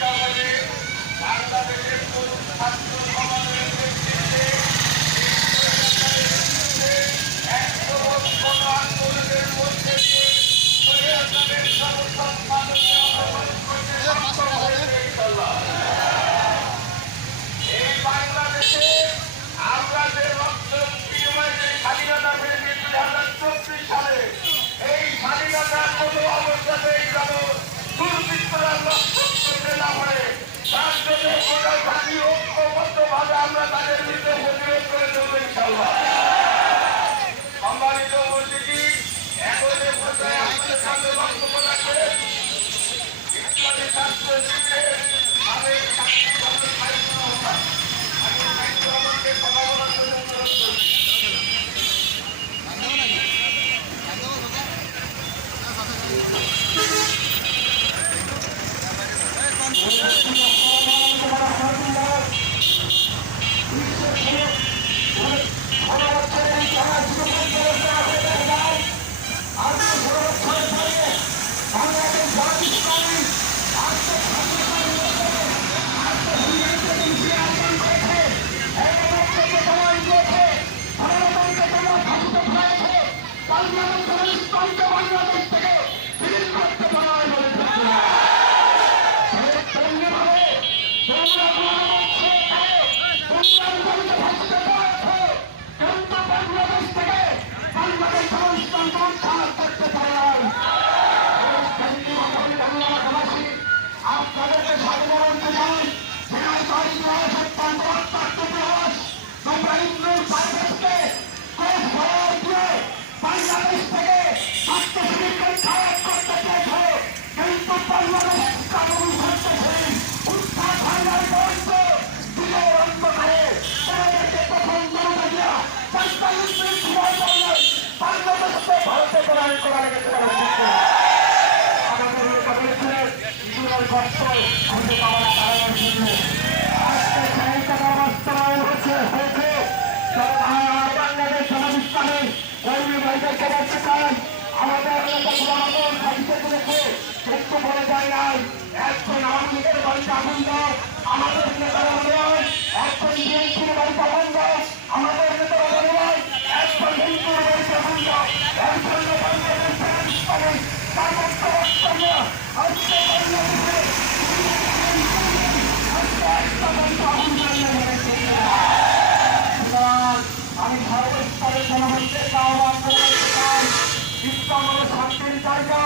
ভারত আমরা তাদের বিরুদ্ধে প্রতিরোধ করে চলবো ইনশাল্লাহ সম্মানিত উপস্থিতি এখন এ পর্যায়ে আমাদের সামনে বক্তব্য রাখবেন ইসলামী সাহিত্য রহমান। আমি সাহিত্য রহমানকে কথা বলার জন্য অনুরোধ করছি। আমাদের নেতারা বলে নয় একজন বিএনপির বাড়িতে আগুন দাও আমাদের নেতারা বলে নয় একজন হিন্দুর বাড়িতে আগুন দাও একজন বাংলাদেশ জনবিস্তারে তার মধ্যে বক্তব্য আজকে বাংলাদেশে আজকে একটা বন্ধু আগুন জ্বালিয়ে সুতরাং আমি সর্বস্তরের জনগণকে আহ্বান করে চাই ইসলাম হল শান্তির জায়গা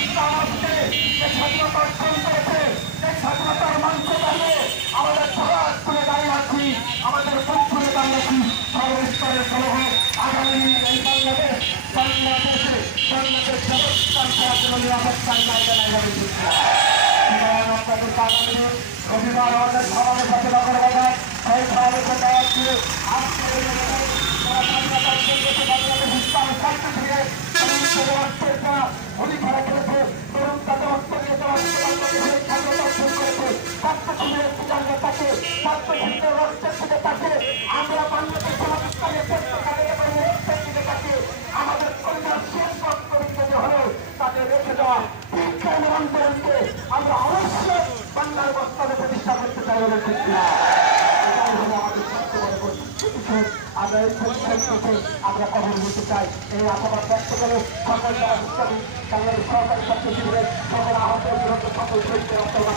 ইসলাম আসছে যে স্বাধীনতা অর্জন করেছে যে স্বাধীনতার মঞ্চ দাঁড়িয়ে আমাদের সবার তুলে দাঁড়িয়ে আছি, আমাদের বুক তুলে দাঁড়িয়ে আছি। সর্বস্তরের জনগণ আগামী এই বাংলাদেশ, বাংলাদেশে বাংলাদেশ জগৎকার করার জন্য আপনাদের আগামী রবিবার আমাদের সমাবেশ আছে নগর সেই সমাবেশে দেওয়া আজকে বাংলাদেশ ইসলাম শান্তি থেকে আমরা আমাদের তাদের রেখে আমরা অবশ্যই বাংলার বস্তানে প্রতিষ্ঠা করতে চাই বলে ঠিক না এটাই হলো আমাদের সবচেয়ে বড় বিষয়। আমরা এই পরিস্থিতিতে আমরা কবর দিতে চাই এই আশাবাদ ব্যক্ত করে সকল যারা বাংলাদেশ শিবিরের সকল আহত সকল শহীদদের অন্তর্বাদ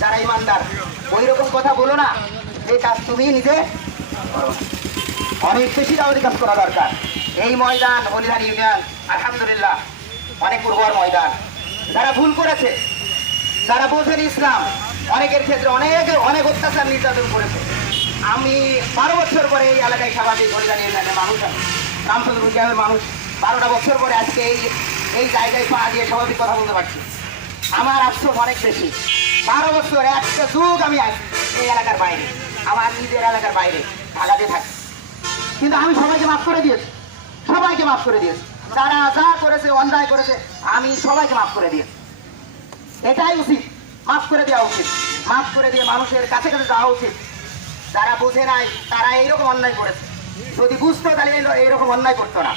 যারা ইমানদার ওই রকম কথা বলো না। এই কাজ তুমি নিজে। অনেক বেশি দাওয়াতি কাজ করা দরকার। এই ময়দান, হলিদান ইউনিয়ন, আলহামদুলিল্লাহ, অনেক উর্বর ময়দান। যারা ভুল করেছে, যারা বোঝেন ইসলাম, অনেকের ক্ষেত্রে অনেক অনেক অত্যাচার নির্যাতন করেছে। আমি বারো বছর পরে এই এলাকায় স্বাভাবিক হলিদান ইউনিয়নের মানুষ আমি। রামচন্দ্র গ্রামের মানুষ। বারোটা বছর পরে আজকে এই এই জায়গায় পা দিয়ে স্বাভাবিক কথা বলতে পারছি। আমার আফসোস অনেক বেশি। বারো বছর একটা যুগ আমি আছি এই এলাকার বাইরে, আমার নিজের এলাকার বাইরে, ঢাকাতে থাকি। কিন্তু আমি সবাইকে মাফ করে দিয়েছি, সবাইকে মাফ করে দিয়েছি। যারা যা করেছে, অন্যায় করেছে, আমি সবাইকে মাফ করে দিয়েছি। এটাই উচিত, মাফ করে দেওয়া উচিত, মাফ করে দিয়ে মানুষের কাছে কাছে যাওয়া উচিত। যারা বোঝে নাই, তারা এইরকম অন্যায় করেছে। যদি বুঝতো, তাহলে এই- এইরকম অন্যায় করতো না।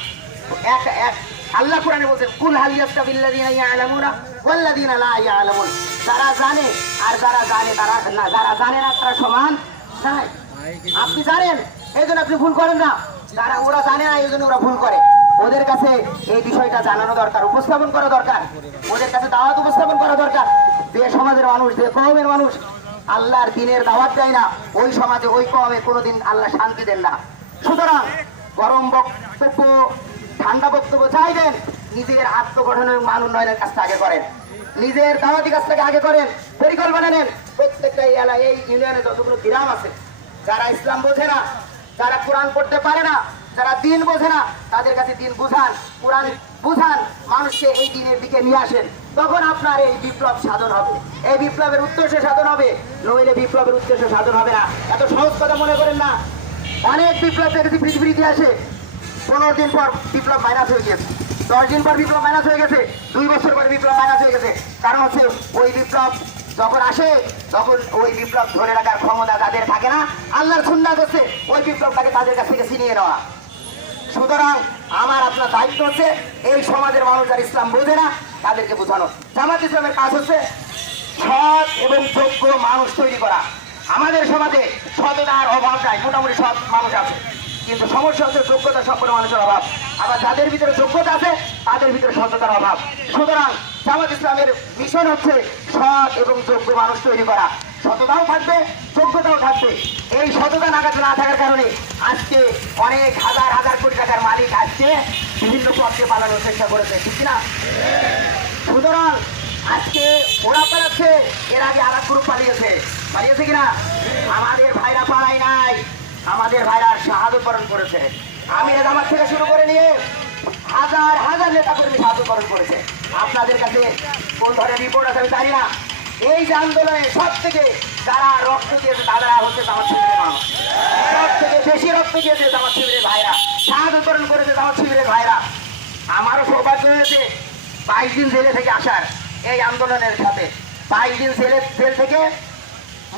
এক এক আল্লাহ কোরআনে বলছেন কুল হালিয়াস্তা বিল্লাযিনা ইয়ালামুনা? ওয়াল্লাযিনা লা ইয়ালামুন যারা জানে আর যারা জানে তারা না, যারা জানে না তারা সমান আপনি জানেন এই জন্য আপনি ভুল করেন না। যারা ওরা জানে না এই জন্য ওরা ভুল করে। ওদের কাছে এই বিষয়টা জানানো দরকার, উপস্থাপন করা দরকার। ওদের কাছে দাওয়াত উপস্থাপন করা দরকার। যে সমাজের মানুষ, যে কমের মানুষ, আল্লাহর দিনের দাওয়াত দেয় না, ওই সমাজে, ওই কমে কোনোদিন আল্লাহ শান্তি দেন না। সুতরাং গরম বক্তব্য, ঠান্ডা বক্তব্য চাইবেন। নিজের আত্মগঠনের মান উন্নয়নের কাজটা আগে করেন। নিজের দাওয়াতি কাজটাকে আগে করেন, পরিকল্পনা নেন। প্রত্যেকটা এই এলাকায় এই ইউনিয়নে যতগুলো গ্রাম আছে, যারা ইসলাম বোঝে না, যারা কোরআন পড়তে পারে না, যারা দিন বোঝে না, তাদের কাছে দিন বুঝান, কোরআন বুঝান, মানুষকে এই দিনের দিকে নিয়ে আসেন। তখন আপনার এই বিপ্লব সাধন হবে। এই বিপ্লবের উদ্দেশ্য সাধন হবে। নইলে বিপ্লবের উদ্দেশ্য সাধন হবে না। এত সহজ কথা মনে করেন না। অনেক বিপ্লব দেখেছি পৃথিবীর ইতিহাসে। পনেরো দিন পর বিপ্লব মাইনাস হয়ে গেছে দশ দিন পর বিপ্লব মাইনাস হয়ে গেছে, দুই বছর পর বিপ্লব মাইনাস হয়ে গেছে। কারণ হচ্ছে ওই বিপ্লব যখন আসে, তখন ওই বিপ্লব ধরে রাখার ক্ষমতা তাদের থাকে না। আল্লাহর সুন্না করছে ওই বিপ্লবটাকে তাদের কাছ থেকে ছিনিয়ে নেওয়া। সুতরাং আমার, আপনার দায়িত্ব হচ্ছে এই সমাজের মানুষ যারা ইসলাম বোঝে না, তাদেরকে বোঝানো। জামাত ইসলামের কাজ হচ্ছে সৎ এবং যোগ্য মানুষ তৈরি করা। আমাদের সমাজে সততার অভাব নাই, মোটামুটি সৎ মানুষ আছে। কিন্তু সমস্যা হচ্ছে যোগ্যতা সম্পন্ন মানুষের অভাব। আবার যাদের ভিতরে যোগ্যতা আছে, তাদের ভিতরে সততার অভাব। সুতরাং জামাত ইসলামের মিশন হচ্ছে সৎ এবং যোগ্য মানুষ তৈরি করা। সততাও থাকবে, যোগ্যতাও থাকবে। এই সততা নাগাদ না থাকার কারণে আজকে অনেক হাজার হাজার কোটি টাকার মালিক আজকে বিভিন্ন পথে পালানোর চেষ্টা করেছে, ঠিক না সুতরাং আজকে ওরা পালাচ্ছে এর আগে এক গ্রুপ পালিয়েছে। পালিয়েছে কিনা? আমাদের ভাইরা পালাই নাই। আমাদের ভাইরা শাহাদত বরণ করেছে। আমি আমার থেকে শুরু করে নিয়ে হাজার হাজার নেতা কর্মী শাহাদত বরণ করেছে। আপনাদের কাছে কোন ধরনের রিপোর্ট আছে আমি জানি না। এই যে আন্দোলনে সব থেকে যারা রক্ত দিয়েছে তারা হচ্ছে আমার শিবিরের মানুষ সব থেকে বেশি রক্ত দিয়েছে আমার শিবিরের ভাইরা। শাহাদত বরণ করেছে আমার শিবিরের ভাইরা। আমারও সৌভাগ্য হয়েছে বাইশ দিন জেলে থেকে আসার এই আন্দোলনের সাথে। বাইশ দিন জেলে জেল থেকে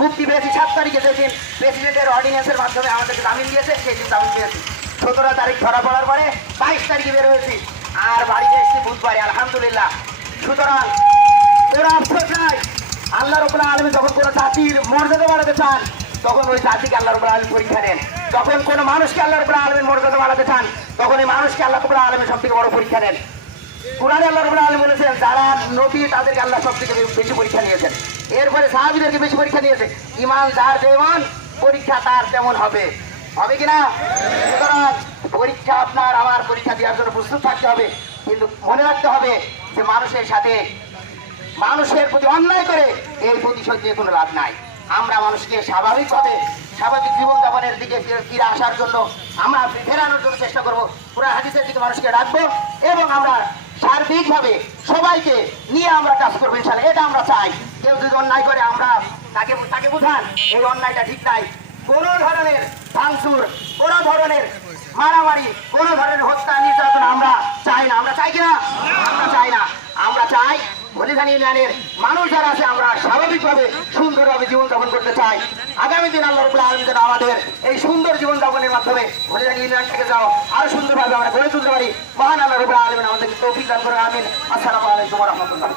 মুক্তি পেয়েছি, সাত তারিখে যেদিন প্রেসিডেন্টের অর্ডিন্যান্সের মাধ্যমে আমাদেরকে জামিন দিয়েছে, সেই দিন জামিন পেয়েছি। সতেরো তারিখ ধরা পড়ার পরে বাইশ তারিখে বের হয়েছি। আর বাড়িতে এসেছি বুধবারে, আলহামদুলিল্লাহ। সুতরাং ওরা আফসোস নাই আল্লাহ রবুল্লা আলমী যখন কোনো জাতির মর্যাদা বাড়াতে চান, তখন ওই জাতিকে আল্লাহ রবুল্লা আলমী পরীক্ষা নেন যখন কোনো মানুষকে আল্লাহ রবুল্লা আলমীর মর্যাদা বাড়াতে চান, তখন এই মানুষকে আল্লাহ রবুল্লা আলমী সব থেকে বড় পরীক্ষা নেন কোরআনে আল্লাহ রবুল্লা আলম বলেছেন, যারা নবী, তাদেরকে আল্লাহ সব থেকে বেশি পরীক্ষা নিয়েছেন এরপরে সাহাবিদেরকে বেশি পরীক্ষা নিয়েছে ইমান যার যেমন, পরীক্ষা তার তেমন হবে। হবে কিনা? সুতরাং পরীক্ষা আপনার, আমার পরীক্ষা দেওয়ার জন্য প্রস্তুত থাকতে হবে। কিন্তু মনে রাখতে হবে যে মানুষের সাথে মানুষের প্রতি অন্যায় করে এই প্রতিশোধ দিয়ে কোনো লাভ নাই। আমরা মানুষকে স্বাভাবিকভাবে স্বাভাবিক জীবনযাপনের দিকে ফিরে ফিরে আসার জন্য আমরা ফেরানোর জন্য চেষ্টা করব। পুরা হাদিসের দিকে মানুষকে রাখব এবং আমরা সার্বিকভাবে সবাইকে নিয়ে আমরা কাজ করব ইনশাল্লাহ এটা আমরা চাই। কেউ যদি অন্যায় করে, আমরা তাকে তাকে বুঝান, এই অন্যায়টা ঠিক নাই। কোনো ধরনের ভাঙচুর, কোনো ধরনের মারামারি, কোনো ধরনের হত্যা, নির্যাতন আমরা চাই না। আমরা চাই কিনা? আমরা চাই না। আমরা চাই হলিধানি ইউনিয়নের মানুষ যারা আছে, আমরা স্বাভাবিকভাবে সুন্দরভাবে জীবনযাপন করতে চাই। আগামী দিন আল্লাহ রবুল্লাহ আলম যেন আমাদের এই সুন্দর জীবনযাপনের মাধ্যমে হলিধানি ইউনিয়নটাকে যাও আরও সুন্দরভাবে আমরা গড়ে তুলতে পারি। মহান আল্লাহ রবুল্লাহ আলমিন আমাদেরকে তৌফিক দান করে আমিন। আসসালামু আলাইকুম রহমতুল্লাহ।